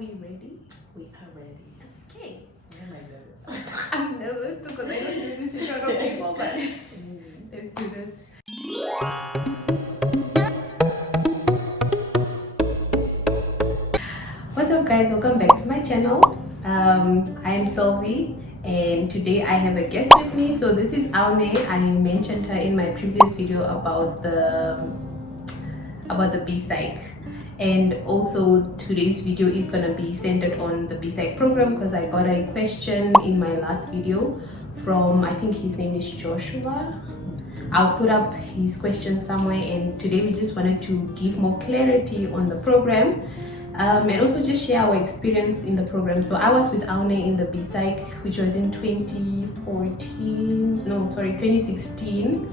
we ready? We are ready. Okay. Why am I nervous? I'm nervous too because I don't do this in front of people, but let's do this. What's up, guys? Welcome back to my channel. I am Sylvie, and today I have a guest with me. So this is Aune. I mentioned her in my previous video about the Bpsych. And also today's video is going to be centered on the Bpsych program because I got a question in my last video from, I think his name is Joshua. I'll put up his question somewhere, and today we just wanted to give more clarity on the program and also just share our experience in the program. So I was with Aune in the Bpsych, which was in 2016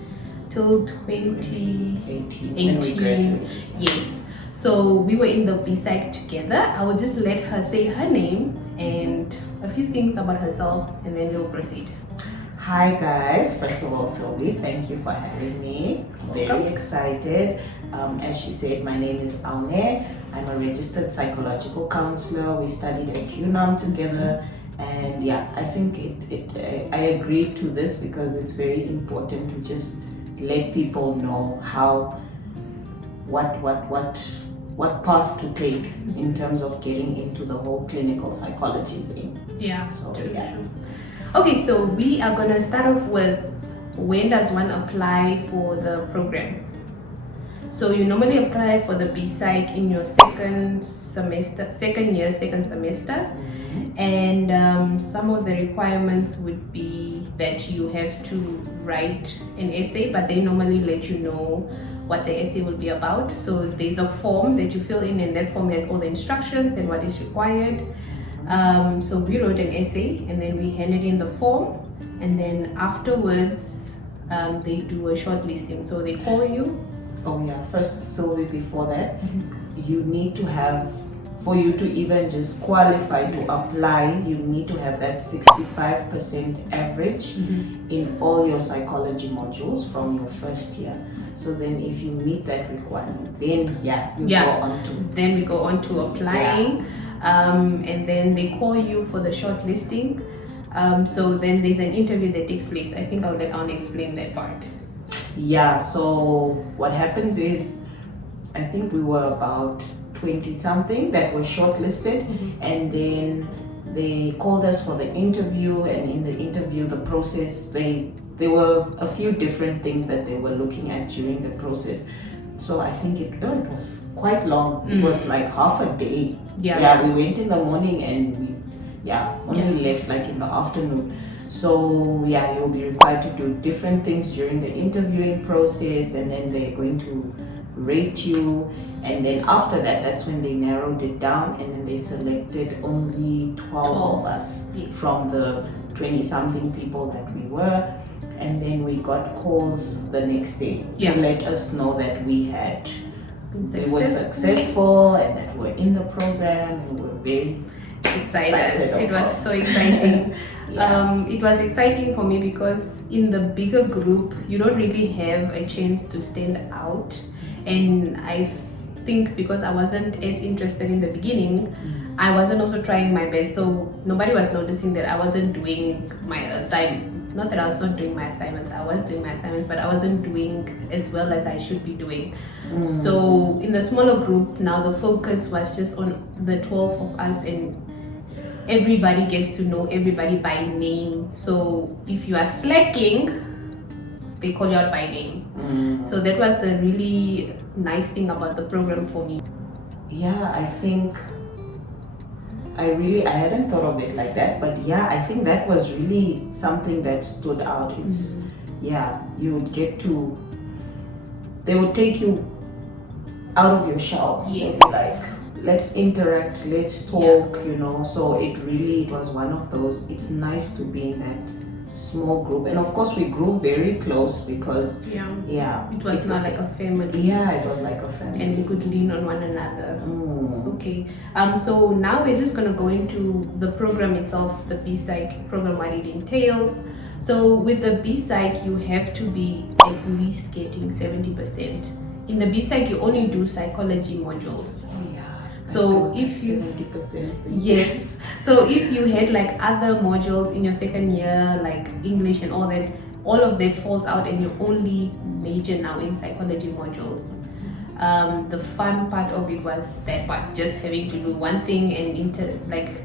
till 2018. Yes. So we were in the Bpsych together. I will just let her say her name and a few things about herself, and then we'll proceed. Hi guys, first of all, Sylvie, thank you for having me. Very excited. As she said, my name is Aune. I'm a registered psychological counselor. We studied at UNAM together, and yeah, I think I agreed to this because it's very important to just let people know what path to take in terms of getting into the whole clinical psychology thing. Yeah, so true. yeah. Okay, so we are gonna start off with, when does one apply for the program? So you normally apply for the Bpsych in your second semester, and some of the requirements would be that you have to write an essay, but they normally let you know what the essay will be about. So there's a form that you fill in, and that form has all the instructions and what is required. So we wrote an essay, and then we handed in the form, and then afterwards they do a short listing. So they call you. Oh yeah, first, Sylvie, before that, you need to have, for you to even just qualify to apply, you need to have that 65% average in all your psychology modules from your first year. So then if you meet that requirement, then then we go on to applying. And then they call you for the shortlisting. So then there's an interview that takes place. I think I'll let Aune explain that part. Yeah, so what happens is, I think we were about 20 something that were shortlisted, and then they called us for the interview, and in the interview, the process, there were a few different things that they were looking at during the process. So I think it was quite long. It was like half a day. Yeah, we went in the morning and we only left like in the afternoon. So yeah, you'll be required to do different things during the interviewing process, and then they're going to rate you, and then after that, that's when they narrowed it down, and then they selected only 12 of us from the 20 something people that we were. And then we got calls the next day to let us know that we were successful and that we're in the program, and we were very excited. It was so exciting. It was exciting for me because in the bigger group, you don't really have a chance to stand out. And I think because I wasn't as interested in the beginning, I wasn't also trying my best. So nobody was noticing that I wasn't doing my assignment. Not that I was not doing my assignments, I was doing my assignments, but I wasn't doing as well as I should be doing. So in the smaller group, now the focus was just on the 12 of us, and everybody gets to know everybody by name. So if you are slacking, they call you out by name. So that was the really nice thing about the program for me. Yeah, I think I hadn't thought of it like that, but yeah, I think that was really something that stood out. It's you would get to, they would take you out of your shell. Yes. Like, let's interact, let's talk, so it was one of those. It's nice to be in that small group, and of course we grew very close because it was not like a family. It was like a family, and we could lean on one another. Okay, so now we're just going to go into the program itself, the Bpsych program, what it entails. So with the Bpsych, you have to be at least getting 70%. In the Bpsych, you only do psychology modules. So if you 70%. yes, so if you had like other modules in your second year, like English and all of that falls out, and you only major now in psychology modules. The fun part of it was that part, just having to do one thing and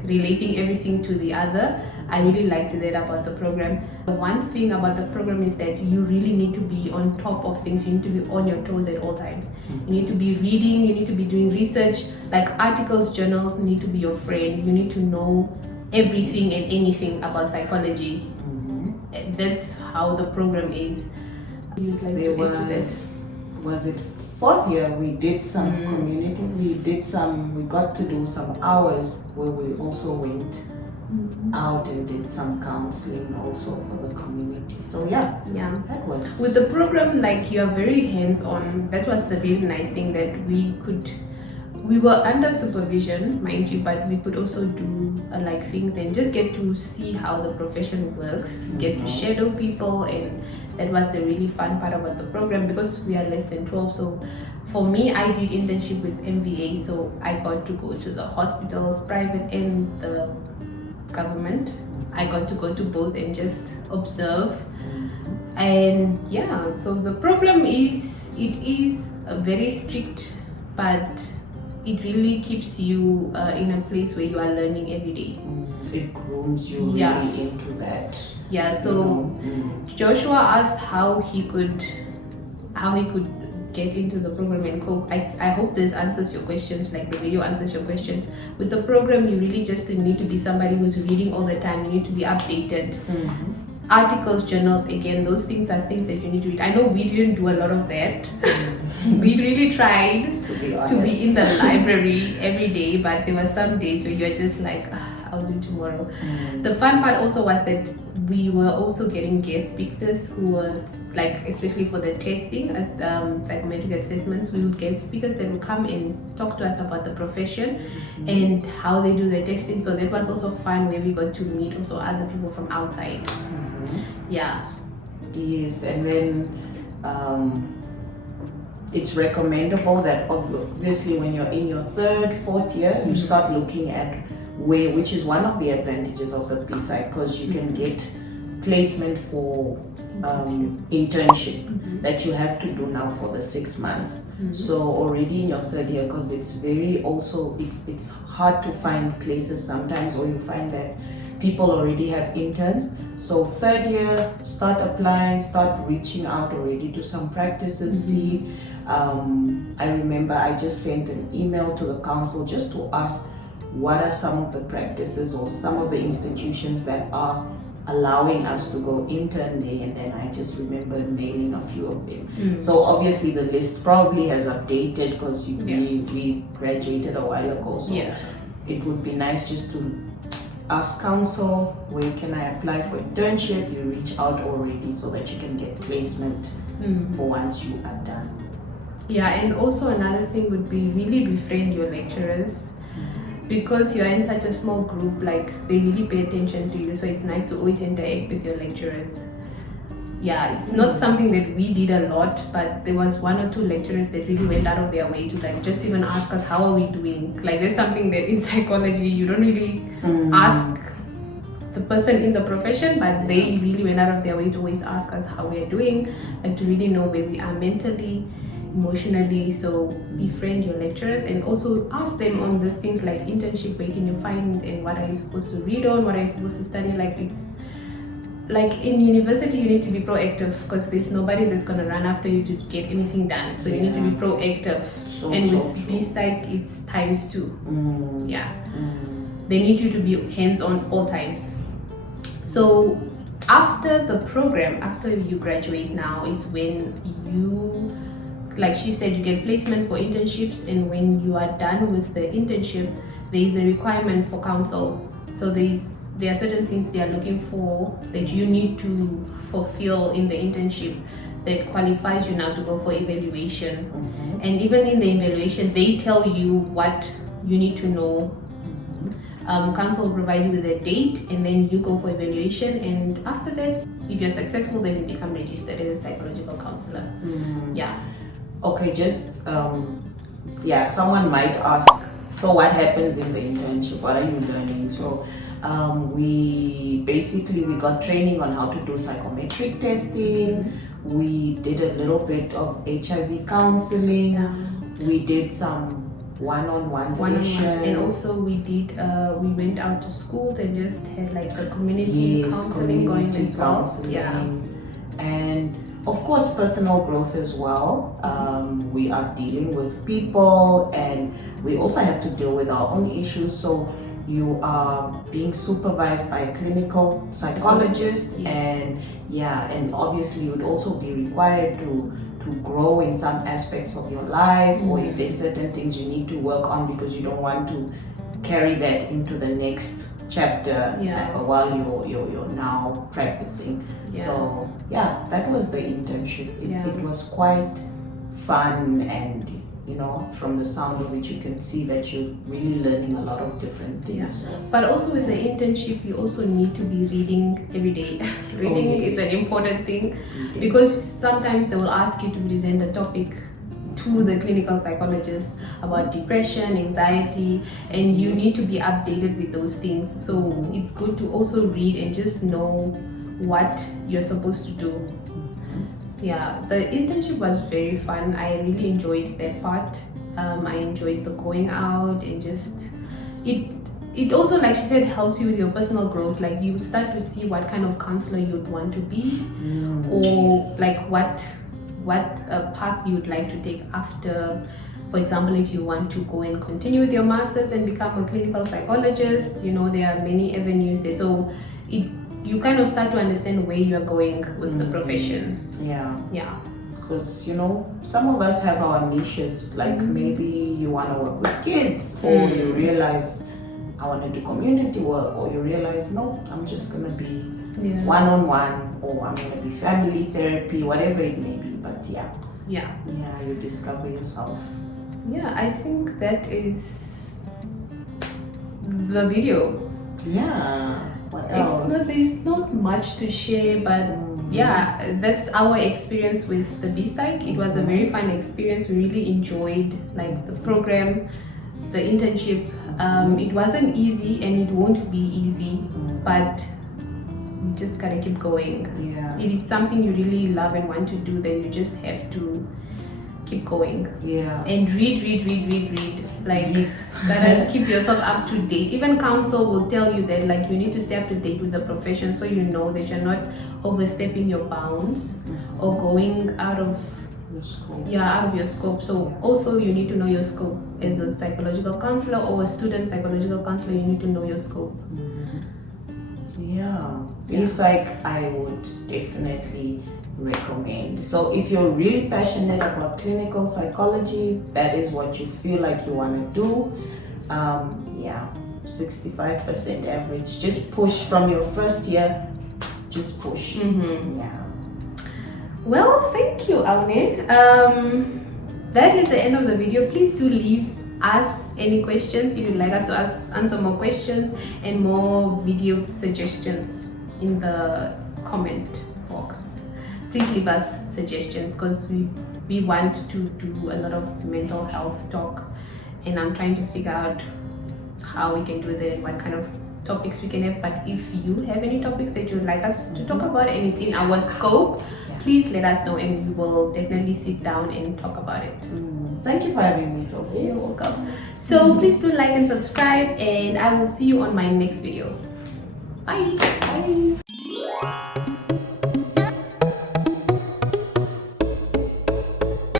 relating everything to the other. I really liked that about the program. The one thing about the program is that you really need to be on top of things. You need to be on your toes at all times. You need to be reading, you need to be doing research, like articles, journals need to be your friend. You need to know everything and anything about psychology. That's how the program is. There was it fourth year, we did some community, we got to do some hours where we also went out and did some counseling also for the community. So yeah, that was with the program, like you are very hands-on. That was the really nice thing, that we were under supervision, mind you, but we could also do like things and just get to see how the profession works, get to shadow people, and that was the really fun part about the program, because we are less than 12. So for me, I did internship with MVA, so I got to go to the hospitals, private and the government. I got to go to both and just observe. And yeah, so the program is very strict, but it really keeps you in a place where you are learning every day. It grooms you really into that. Yeah, so Joshua asked how he could get into the program and cope. I hope this answers your questions, like the video answers your questions. With the program, you really just need to be somebody who's reading all the time. You need to be updated. Articles, journals, again, those things are things that you need to read. I know we didn't do a lot of that. We really tried to be in the library every day, but there were some days where you're just like, I'll do tomorrow. The fun part also was that we were also getting guest speakers who was like, especially for the testing, psychometric assessments, we would get speakers that would come and talk to us about the profession and how they do the testing. So that was also fun, where we got to meet also other people from outside. Yeah. Yes, and then it's recommendable that obviously when you're in your third, fourth year, you start looking at which is one of the advantages of the Bpsych, because you can get placement for internship that you have to do now for the 6 months. So already in your third year, because it's hard to find places sometimes, or you find that people already have interns. So third year, start applying, start reaching out already to some practices. See, I remember I just sent an email to the council just to ask what are some of the practices or some of the institutions that are allowing us to go intern there, and then I just remember nailing a few of them. So obviously the list probably has updated, because we graduated a while ago, so it would be nice just to ask council, where can I apply for internship? You reach out already so that you can get placement for once you are done. Yeah, and also another thing would be really befriend your lecturers, because you're in such a small group, like they really pay attention to you, so it's nice to always interact with your lecturers. Yeah, it's not something that we did a lot, but there was 1 or 2 lecturers that really went out of their way to like just even ask us how are we doing. Like there's something that in psychology you don't really ask the person in the profession, but they really went out of their way to always ask us how we are doing and to really know where we are mentally, emotionally. So befriend your lecturers and also ask them on these things like internship, where can you find and what are you supposed to read on, what are you supposed to study. Like it's like in university you need to be proactive, because there's nobody that's going to run after you to get anything done, so you need to be proactive. And with Bpsych it's ×2. They need you to be hands-on all times. So after the program, after you graduate now, is when you, like she said, you get placement for internships, and when you are done with the internship, there is a requirement for council. So there are certain things they are looking for that you need to fulfill in the internship that qualifies you now to go for evaluation. And even in the evaluation, they tell you what you need to know. Council will provide you with a date, and then you go for evaluation, and after that, if you're successful, then you become registered as a psychological counselor. Okay, just someone might ask, So what happens in the internship? What are you learning? So we got training on how to do psychometric testing. We did a little bit of HIV counseling. We did some one-on-one sessions. And also we went out to schools and just had like a community counseling going as well. And of course personal growth as well. We are dealing with people, and we also have to deal with our own issues. So you are being supervised by a clinical psychologist, and obviously you would also be required to grow in some aspects of your life, or if there's certain things you need to work on because you don't want to carry that into the next chapter while you're now practicing. So that was the internship. It was quite fun, and from the sound of it you can see that you're really learning a lot of different things. But also with the internship you also need to be reading every day. Reading is an important thing, because sometimes they will ask you to present a topic to the clinical psychologist about depression, anxiety, and you need to be updated with those things. So it's good to also read and just know what you're supposed to do. The internship was very fun. I really enjoyed that part. I enjoyed the going out, and just it also, like she said, helps you with your personal growth. Like you start to see what kind of counselor you'd want to be, or like what path you'd like to take after. For example, if you want to go and continue with your masters and become a clinical psychologist, there are many avenues there. So you kind of start to understand where you're going with the profession. Because some of us have our niches, like maybe you want to work with kids, or you realize I want to do community work, or you realize no, I'm just going to be one-on-one, or I'm going to be family therapy, whatever it may be. But you discover yourself. I think that is the video. What else? There's not much to share, but that's our experience with the Bpsych. It was a very fun experience. We really enjoyed like the program, the internship. It wasn't easy, and it won't be easy, but you just gotta keep going. If it's something you really love and want to do, then you just have to keep going. And read. Like gotta keep yourself up to date. Even counsel will tell you that like you need to stay up to date with the profession, so you know that you're not overstepping your bounds or going out of your scope. So also you need to know your scope. As a psychological counselor or a student psychological counselor, you need to know your scope. Bpsych, I would definitely recommend. So if you're really passionate about clinical psychology, that is what you feel like you want to do, 65% average. Just push from your first year. Just push. Well, thank you, Aune. That is the end of the video. Please do leave us any questions if you'd like us to answer more questions and more video suggestions in the comment box. Please leave us suggestions, because we want to do a lot of mental health talk, and I'm trying to figure out how we can do that and what kind of topics we can have. But if you have any topics that you would like us to talk about and it's in our scope, please let us know, and we will definitely sit down and talk about it. Thank you for having me, Sophie. You're welcome. So please do like and subscribe, and I will see you on my next video. Bye.